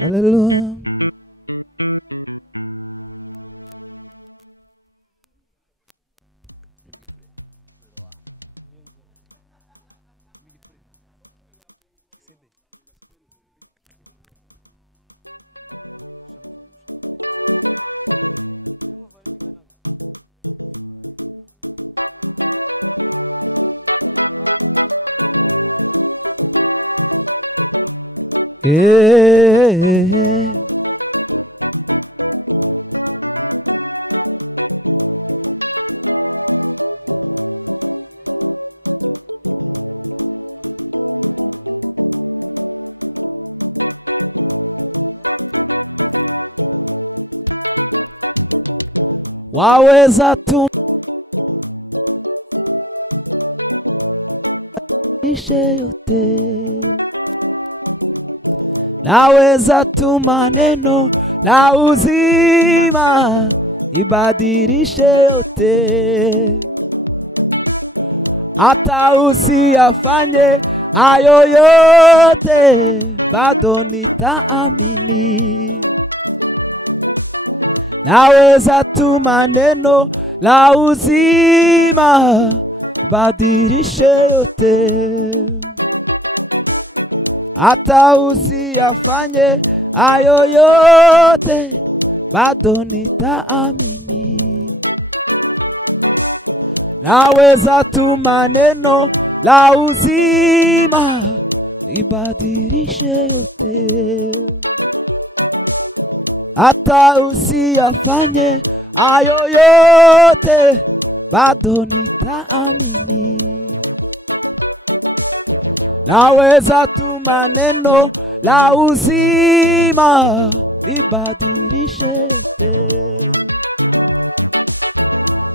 Hallelujah. Yeah. Waweza tumanishe yote, naweza tuma neno la uzima ibadilishe yote, hata usiyafanye hayo yote, bado nitaamini. Naweza tuma neno la uzima ibadilishe yote, hata usiyafanye hayo yote, bado nitaamini. Naweza tuma neno la uzima ibadilishe yote, hata usiyafanye hayo yote, bado nitaamini. Naweza tuma neno la uzima ibadilishe yote,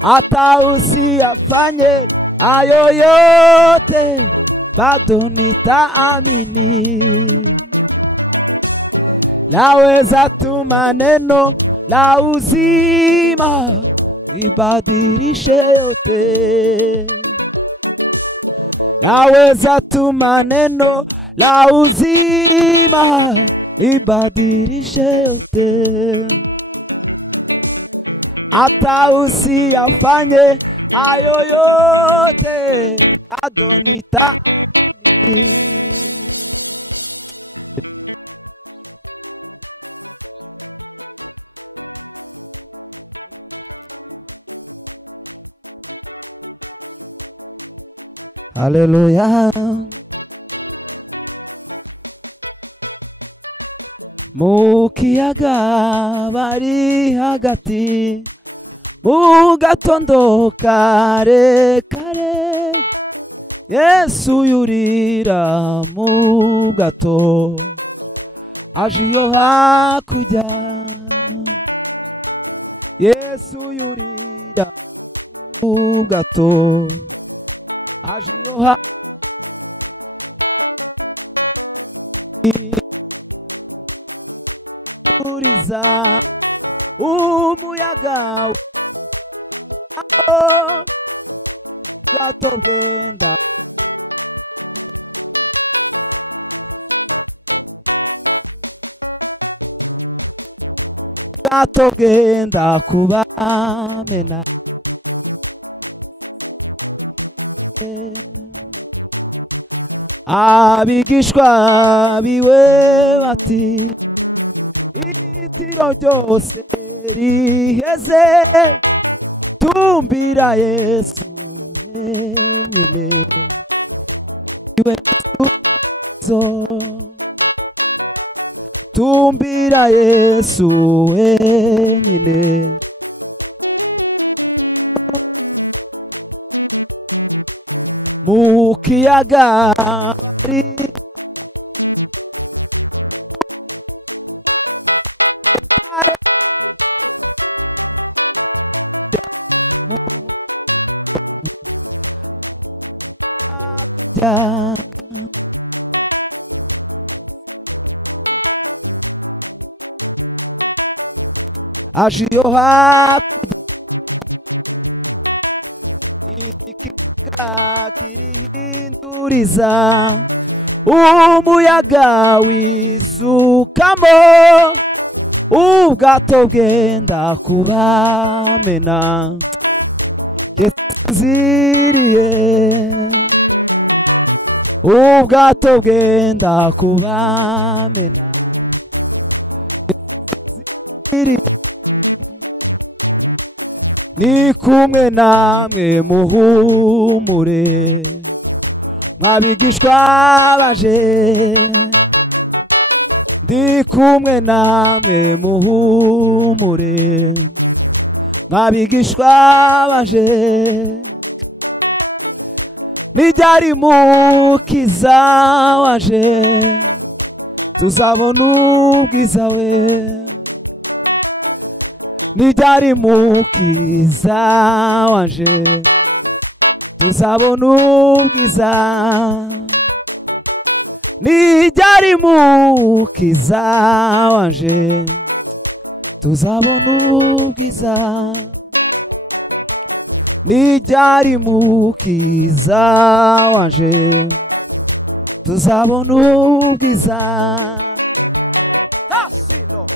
hata usiyafanye hayo yote, bado nitaamini. Naweza tuma neno la uzima ibadilishe yote, naweza tuma neno la uzima ibadilishe yote, hata usiyafanye hayo yote, bado nitaamini. Hallelujah. Mukiyaga bari hagati, mu gatondo kare kare, Yesu yurira mu gato, aje iyo hakurya. Yesu yurira mu gato, aje iyo hakurya. Uriza umuyaga gato bwenda, gato bwenda kubamena. Abigishwa biwe bati, itiro ryose riheze, tumbira Yesu wenyine, iwe gisubizo. Tumbira Yesu wenyine, mu kiyaga bari kare, hakurya. Aje iyo hakurya, kirihinduriza umuyaga wisukamo ubwato bwenda kubamena keziriye ubwato bwenda kubamena ni kumwe namwe muhumure mwabigishwa baje ndi kumwe namwe muhumure mwabigishwa baje nijyari mukiza waje tuzabona ubwiza we nijyari mukiza waje tuzabona ubwiza nijyari mukiza waje tuzabona ubwiza nijyari mukiza waje tuzabona ubwiza tasilo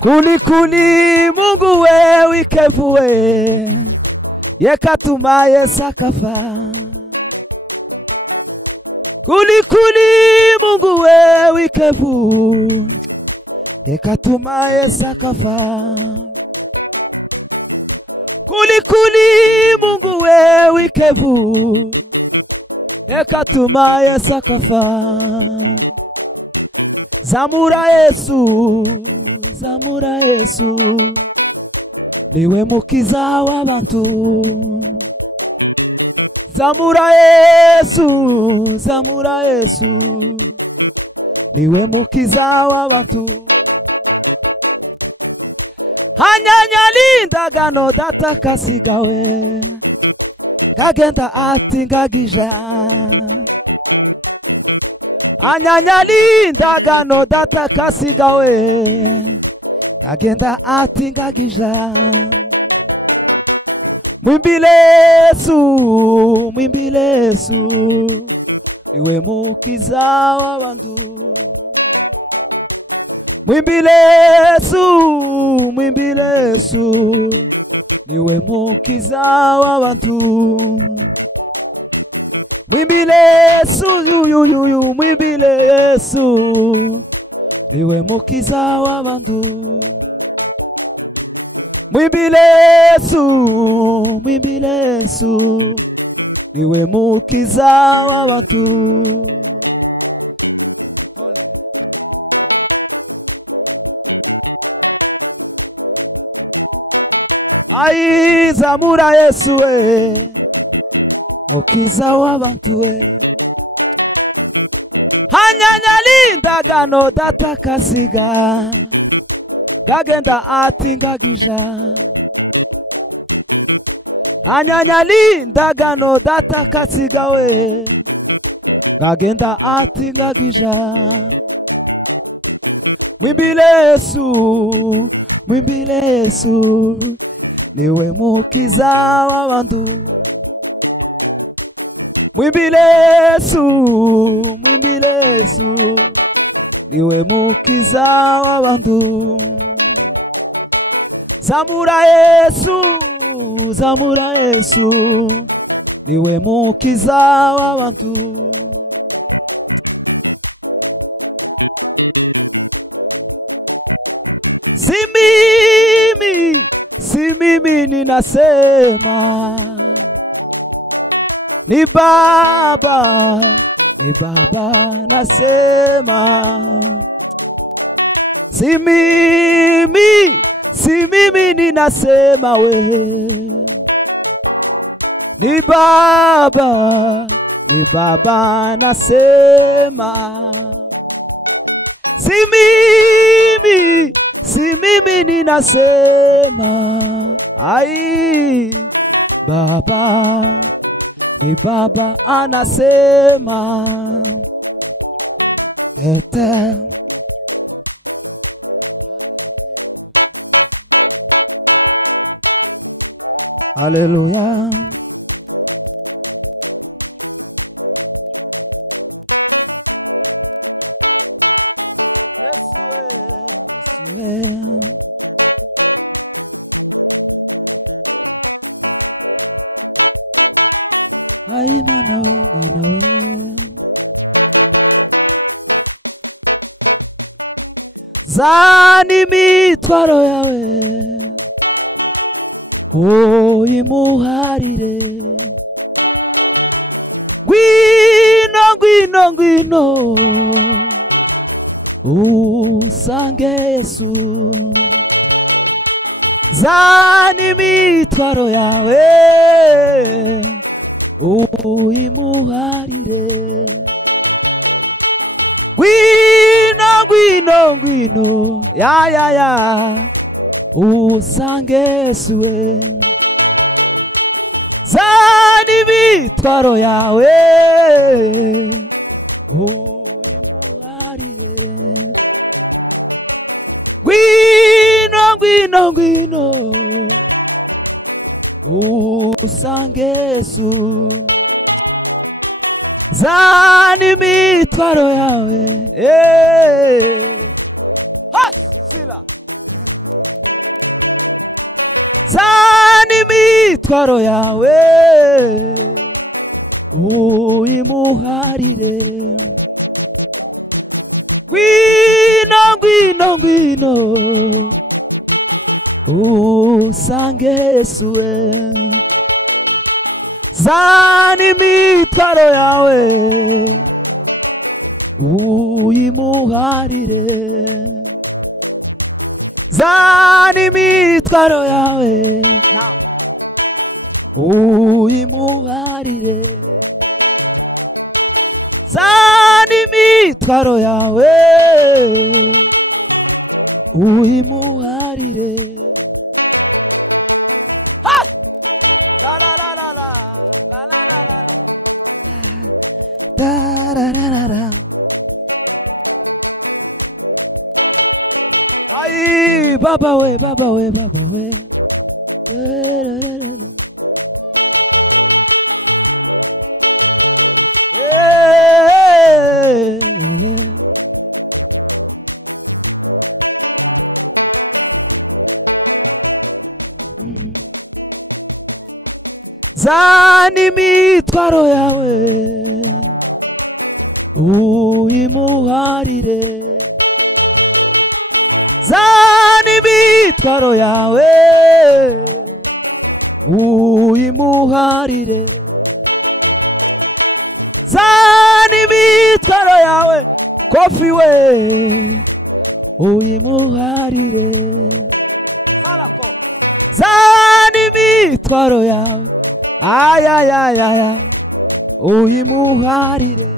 kuli Mungu we wikevu we yekatumaye sakafa kuli Mungu we wikevu yekatumaye sakafa kuli Mungu we wikevu yekatumaye sakafa zamura Yesu niwe mukiza w'abantu zamura Yesu niwe mukiza w'abantu hanyanyalindagano datakasigawe gagenda ati ngagija hanyanyalindagano datakasigawe gagenda ati ngagija mwimbile Yesu niwe mukiza w'abantu mwimbile Yesu niwe mukiza w'abantu mwimbile Yesu mwimbile Yesu niwe mukiza w'abantu mwimbile Yesu niwe mukiza w'abantu ai zamura Yesu we mukiza w'abantu we hanyanyalindagano datakasiga gagenda ati ngagija hanyanyalindagano datakasiga we gagenda ati ngagija mwimbile Yesu niwe mukiza w'abantu mwimbile Yesu niwe mukiza w'abantu zamura Yesu niwe mukiza w'abantu si mimi ninasema ni Baba nasema si mimi ninasema we ni Baba nasema si mimi ninasema ai Baba ni Baba anasema ete Haleluya. Yesu we, Yesu we. Ai mana we. Zana imitwaro yawe uyimuharire. Ngwino usange Yesu. Zana imitwaro yawe uyimuharire. Ngwino ya usange Yesu we. Zana imitwaro yawe uyimuharire. Ngwino usange Yesu. Zana imitwaro yawe hasila. Zana imitwaro yawe uyimuharire. Ngwino usange Yesu we. Zana imitwaro yawe uyimuharire. Zana imitwaro yawe now uyimuharire. Zana imitwaro yawe uyimuharire. La la la la la la la la la la da da da da da. Ai baba we da da da da. Zana imitwaro yawe uyimuharire. Zana imitwaro yawe uyimuharire. Zana imitwaro yawe Kofi we uyimuharire. Salako. Zana imitwaro yawe aya uyimuharire.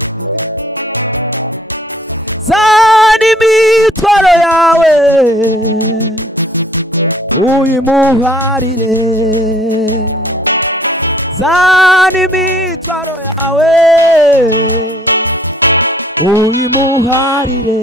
Zana imitwaro yawe uyimuharire. Zana imitwaro yawe uyimuharire.